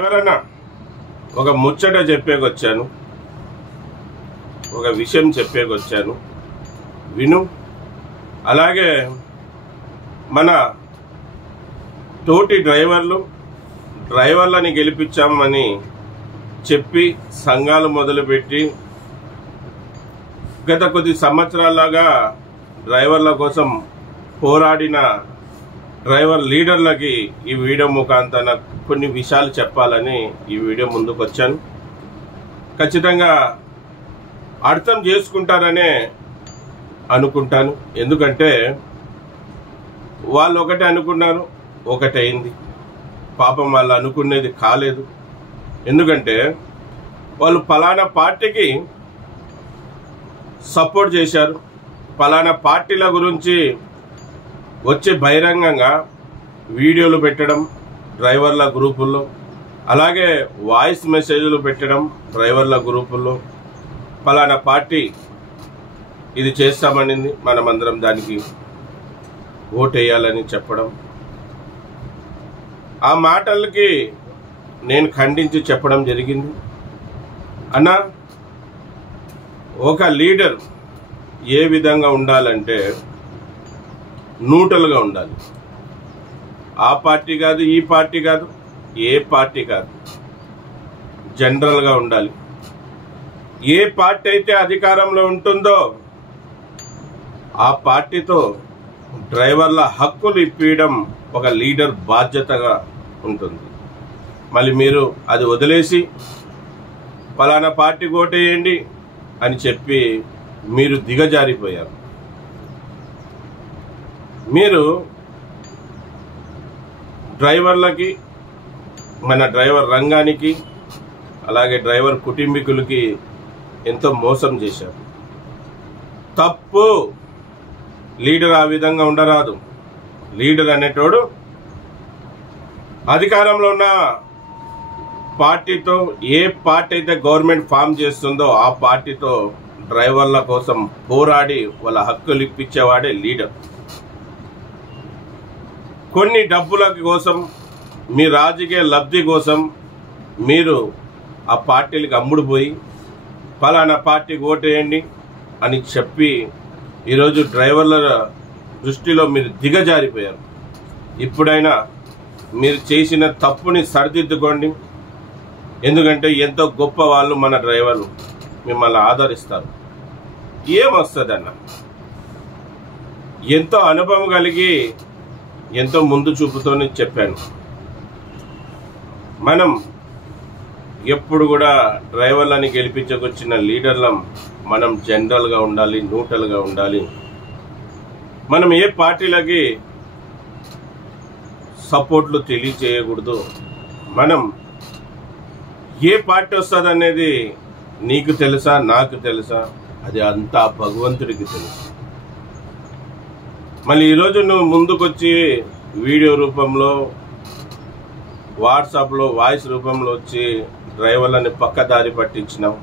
ఎవరన్నా ఒక ముచ్చట చెప్పేకొచ్చాను, ఒక విషయం చెప్పేకొచ్చాను, విను. అలాగే మన తోటి డ్రైవర్లని గెలిపించామని చెప్పి సంఘాలు మొదలుపెట్టి గత కొద్ది సంవత్సరాలుగా డ్రైవర్ల కోసం పోరాడిన డ్రైవర్ లీడర్లకి ఈ వీడియో ముఖాంతరం కొన్ని విషయాలు చెప్పాలని ఈ వీడియో ముందుకు వచ్చాను. ఖచ్చితంగా అర్థం చేసుకుంటారనే అనుకుంటాను. ఎందుకంటే వాళ్ళు ఒకటే అనుకున్నారు, ఒకటైంది. పాపం వాళ్ళు అనుకునేది కాలేదు. ఎందుకంటే వాళ్ళు పలానా పార్టీకి సపోర్ట్ చేశారు. పలానా పార్టీల గురించి వచ్చి బహిరంగంగా వీడియోలు పెట్టడం డ్రైవర్ల గ్రూపుల్లో, అలాగే వాయిస్ మెసేజ్లు పెట్టడం డ్రైవర్ల గ్రూపుల్లో. పలానా పార్టీ ఇది చేస్తామనింది, మనమందరం దానికి ఓటేయాలని చెప్పడం. ఆ మాటలకి నేను ఖండించి చెప్పడం జరిగింది. అన్నా, ఒక లీడర్ ఏ విధంగా ఉండాలంటే న్యూట్రల్గా ఉండాలి. ఆ పార్టీ కాదు, ఈ పార్టీ కాదు, ఏ పార్టీ కాదు, జనరల్గా ఉండాలి. ఏ పార్టీ అయితే అధికారంలో ఉంటుందో ఆ పార్టీతో డ్రైవర్ల హక్కులు ఇప్పించడం ఒక లీడర్ బాధ్యతగా ఉంటుంది. మళ్ళీ మీరు అది వదిలేసి పలానా పార్టీ ఓటేయండి అని చెప్పి మీరు దిగజారిపోయారు. మీరు డ్రైవర్లకి, మన డ్రైవర్ రంగానికి, అలాగే డ్రైవర్ కుటుంబీకులకి ఎంతో మోసం చేశారు. తప్పు. లీడర్ ఆ విధంగా ఉండరాదు. లీడర్ అనేటోడు అధికారంలో ఉన్న పార్టీతో, ఏ పార్టీ అయితే గవర్నమెంట్ ఫామ్ చేస్తుందో ఆ పార్టీతో డ్రైవర్ల కోసం పోరాడి వాళ్ళ హక్కులు ఇప్పించేవాడే లీడర్. కొన్ని డబ్బుల కోసం, మీ రాజకీయ లబ్ధి కోసం మీరు ఆ పార్టీలకు అమ్ముడుపోయి పలానా పార్టీకి ఓటేయండి అని చెప్పి ఈరోజు డ్రైవర్ల దృష్టిలో మీరు దిగజారిపోయారు. ఇప్పుడైనా మీరు చేసిన తప్పుని సరిదిద్దుకోండి. ఎందుకంటే ఎంతో గొప్ప వాళ్ళు మన డ్రైవర్లు, మిమ్మల్ని ఆదరిస్తారు. ఏమొస్తుందన్న, ఎంతో అనుభవం కలిగి ఎంతో ముందు చూపుతోనే చెప్పాను. మనం ఎప్పుడు కూడా డ్రైవర్లని గెలిపించకొచ్చిన లీడర్లం మనం జనరల్గా ఉండాలి, న్యూట్రల్గా ఉండాలి. మనం ఏ పార్టీలకి సపోర్ట్లు తెలియచేయకూడదు. మనం ఏ పార్టీ వస్తుంది అనేది నీకు తెలుసా, నాకు తెలుసా, అది అంతా భగవంతుడికి తెలుసు. మళ్ళీ ఈరోజు నువ్వు ముందుకొచ్చి వీడియో రూపంలో, వాట్సాప్లో వాయిస్ రూపంలో వచ్చి డ్రైవర్లని పక్కదారి పట్టించినావు.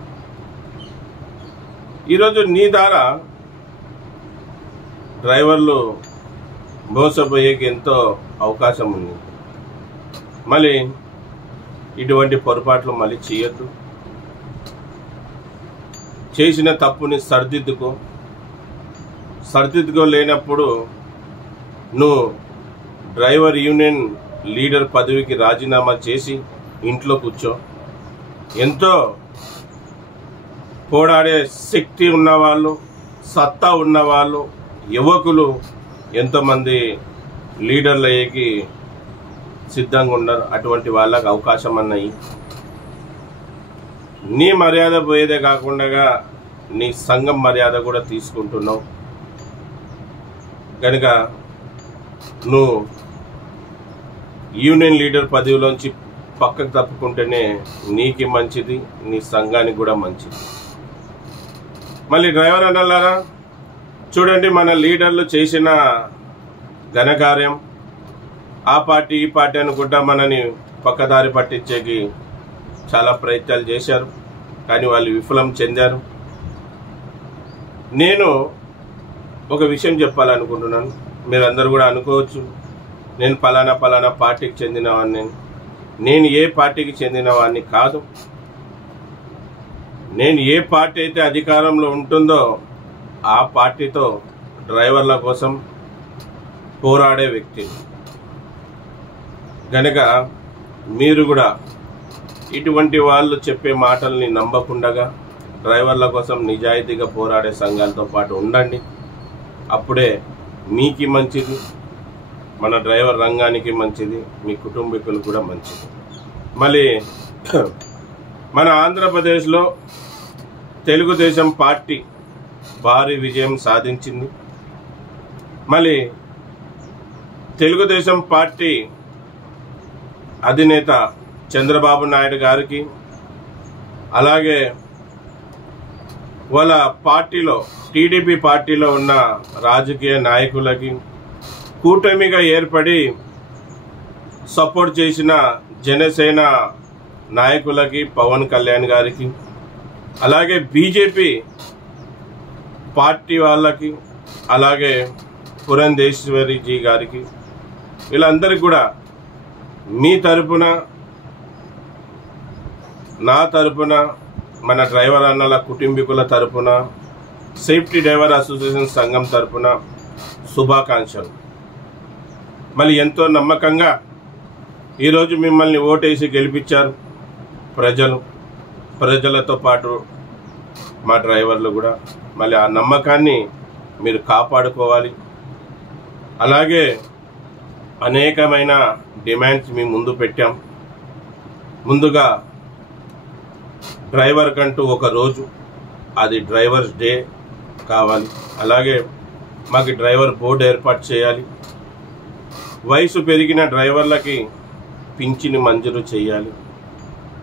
ఈరోజు నీ ద్వారా డ్రైవర్లు మోసపోయేకి ఎంతో అవకాశం ఉంది. మళ్ళీ ఇటువంటి పొరపాట్లు మళ్ళీ చేయొద్దు. చేసిన తప్పుని సరిదిద్దుకోలేనప్పుడు నువ్వు డ్రైవర్ యూనియన్ లీడర్ పదవికి రాజీనామా చేసి ఇంట్లో కూర్చో. ఎంతో పోరాడే శక్తి ఉన్నవాళ్ళు, సత్తా ఉన్నవాళ్ళు, యువకులు ఎంతోమంది లీడర్లు అయ్యేకి సిద్ధంగా ఉన్నారు. అటువంటి వాళ్ళకి అవకాశం అన్నాయి. నీ మర్యాద పోయేదే కాకుండా నీ సంఘం మర్యాద కూడా తీసుకుంటున్నావు. కనుక నువ్వు యూనియన్ లీడర్ పదవిలోంచి పక్కకు తప్పుకుంటేనే నీకు మంచిది, నీ సంఘానికి కూడా మంచిది. మళ్ళీ డ్రైవర్ అన్నారా, చూడండి మన లీడర్లు చేసిన ఘనకార్యం. ఆ పార్టీ ఈ పార్టీ అనుకుంటా మనని పక్కదారి పట్టించేకి చాలా ప్రయత్నాలు చేశారు, కానీ వాళ్ళు విఫలం చెందారు. నేను ఒక విషయం చెప్పాలనుకుంటున్నాను. మీరందరూ కూడా అనుకోవచ్చు, నేను పలానా పార్టీకి చెందినవాడిని. నేను ఏ పార్టీకి చెందిన వాడిని కాదు. నేను ఏ పార్టీ అయితే అధికారంలో ఉంటుందో ఆ పార్టీతో డ్రైవర్ల కోసం పోరాడే వ్యక్తి. గనక మీరు కూడా ఇటువంటి వాళ్ళు చెప్పే మాటల్ని నమ్మకుండగా డ్రైవర్ల కోసం నిజాయితీగా పోరాడే సంఘాలతో పాటు ఉండండి. అప్పుడే మీకు మంచిది, మన డ్రైవర్ రంగానికి మంచిది, మీ కుటుంబీకులు కూడా మంచిది. మళ్ళీ మన ఆంధ్రప్రదేశ్లో తెలుగుదేశం పార్టీ భారీ విజయం సాధించింది. మళ్ళీ తెలుగుదేశం పార్టీ అధినేత చంద్రబాబు నాయుడు గారికి, అలాగే వాళ్ళ పార్టీలో టీడీపీ పార్టీలో ఉన్న రాజకీయ నాయకులకి, కూటమిగా ఏర్పడి సపోర్ట్ చేసిన జనసేన నాయకులకి, పవన్ కళ్యాణ్ గారికి, అలాగే బీజేపీ పార్టీ వాళ్ళకి, అలాగే పురంధేశ్వరిజీ గారికి, వీళ్ళందరికీ కూడా మీ తరపున, నా తరపున, మన డ్రైవర్ అన్నల కుటుంబీకుల తరపున, సేఫ్టీ డ్రైవర్ అసోసియేషన్ సంఘం తరపున శుభాకాంక్షలు. మళ్ళీ ఎంతో నమ్మకంగా ఈరోజు మిమ్మల్ని ఓటేసి గెలిపించారు ప్రజలతో పాటు మా డ్రైవర్లు కూడా. మళ్ళీ ఆ నమ్మకాన్ని మీరు కాపాడుకోవాలి. అలాగే అనేకమైన డిమాండ్స్ మీ ముందు పెట్టాం. ముందుగా డ్రైవర్ కంటూ ఒక రోజు, అది డ్రైవర్స్ డే కావాలి. అలాగే మాకు డ్రైవర్ బోర్డు ఏర్పాటు చేయాలి. వయసు పెరిగిన డ్రైవర్లకి పింఛను మంజూరు చేయాలి.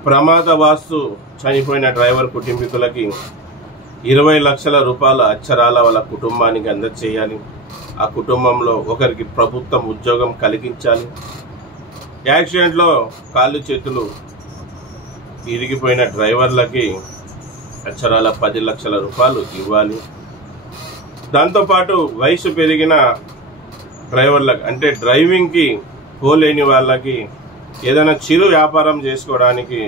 ప్రమాదవశాత్తు చనిపోయిన డ్రైవర్ కుటుంబీకులకి 20 లక్షల రూపాయలు అక్షరాల వాళ్ళ కుటుంబానికి అందజేయాలి. ఆ కుటుంబంలో ఒకరికి ప్రభుత్వం ఉద్యోగం కలిగించాలి. యాక్సిడెంట్లో కాళ్ళు చేతులు ఇరిగిపోయిన డ్రైవర్లకి అక్షరాల 10 లక్షల రూపాయలు ఇవ్వాలి. దాంతోపాటు వయసు పెరిగిన డ్రైవర్లకు, అంటే డ్రైవింగ్కి పోలేని వాళ్ళకి ఏదైనా చిరు వ్యాపారం చేసుకోవడానికి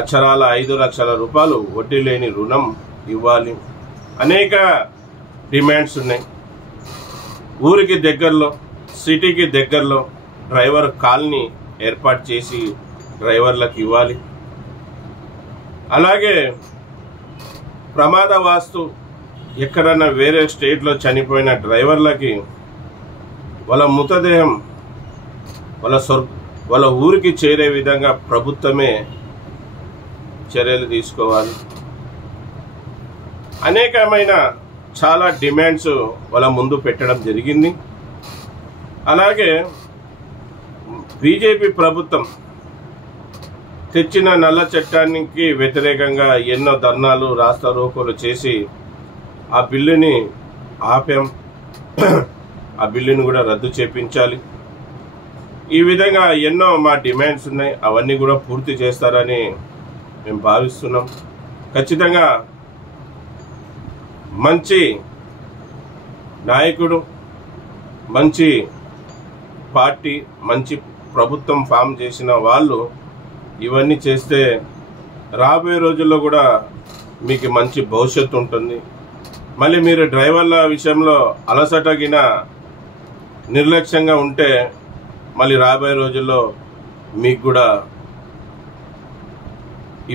అక్షరాల 5 లక్షల రూపాయలు వడ్డీ లేని రుణం ఇవ్వాలి. అనేక డిమాండ్స్ ఉన్నాయి. ఊరికి దగ్గరలో, సిటీకి దగ్గరలో డ్రైవర్ కాలనీ ఏర్పాటు చేసి డ్రైవర్లకు ఇవ్వాలి. అలాగే ప్రమాదవశాత్తు ఎక్కడన్నా వేరే స్టేట్లో చనిపోయిన డ్రైవర్లకి వాళ్ళ మృతదేహం వాళ్ళ ఊరికి చేరే విధంగా ప్రభుత్వమే చర్యలు తీసుకోవాలి. అనేకమైన చాలా డిమాండ్స్ వాళ్ళ ముందు పెట్టడం జరిగింది. అలాగే బీజేపీ ప్రభుత్వం తెచ్చిన నల్ల చట్టానికి వ్యతిరేకంగా ఎన్నో ధర్నాలు, రాస్తా రోకోలు చేసి ఆ బిల్లుని ఆపాం. ఆ బిల్లుని కూడా రద్దు చేపించాలి. ఈ విధంగా ఎన్నో మా డిమాండ్స్ ఉన్నాయి. అవన్నీ కూడా పూర్తి చేస్తారని మేము భావిస్తున్నాం. ఖచ్చితంగా మంచి నాయకుడు, మంచి పార్టీ, మంచి ప్రభుత్వం ఫామ్ చేసిన వాళ్ళు ఇవన్నీ చేస్తే రాబోయే రోజుల్లో కూడా మీకు మంచి భవిష్యత్తు ఉంటుంది. మళ్ళీ మీరు డ్రైవర్ల విషయంలో అలసటగిన నిర్లక్ష్యంగా ఉంటే మళ్ళీ రాబోయే రోజుల్లో మీకు కూడా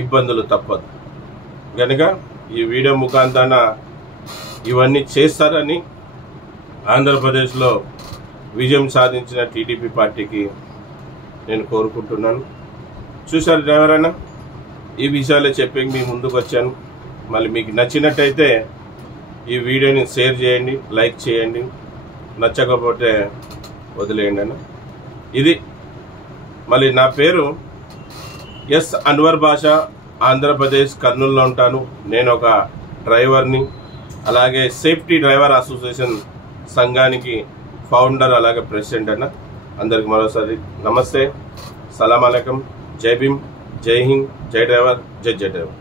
ఇబ్బందులు తప్పదు. కనుక ఈ వీడియో ముఖాంతరాన ఇవన్నీ చేస్తారని ఆంధ్రప్రదేశ్లో విజయం సాధించిన టీడీపీ పార్టీకి నేను కోరుకుంటున్నాను. చూశారు డ్రైవర్ అన్న, ఈ విషయాలే చెప్పి మీ ముందుకు వచ్చాను. మళ్ళీ మీకు నచ్చినట్టయితే ఈ వీడియోని షేర్ చేయండి, లైక్ చేయండి. నచ్చకపోతే వదిలేయండి అన్న. ఇది మళ్ళీ నా పేరు ఎస్ అన్వర్ బాషా, ఆంధ్రప్రదేశ్ కర్నూలులో ఉంటాను. నేను ఒక డ్రైవర్ని, అలాగే సేఫ్టీ డ్రైవర్ అసోసియేషన్ సంఘానికి ఫౌండర్, అలాగే ప్రెసిడెంట్ అన్న. అందరికి మరోసారి నమస్తే, సలాం అలైకుం, జై భీమ్, జై హింద్, జై డ్రైవర్, జై డ్రైవర్.